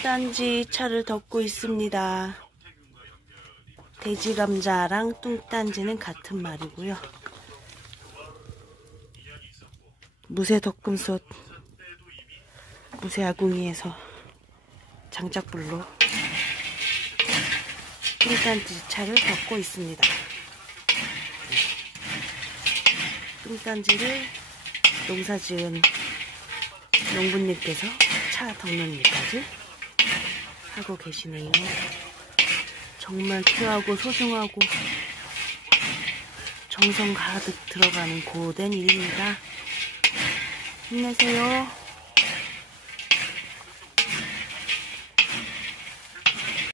뚱딴지 차를 덮고 있습니다. 돼지감자랑 뚱딴지는 같은 말이고요. 무쇠 덕금솥, 무쇠 아궁이에서 장작불로 뚱딴지 차를 덮고 있습니다. 뚱딴지를 농사지은 농부님께서 차 덮는 일까지 하고 계시네요. 정말 귀하고 소중하고 정성 가득 들어가는 고된 일입니다. 힘내세요.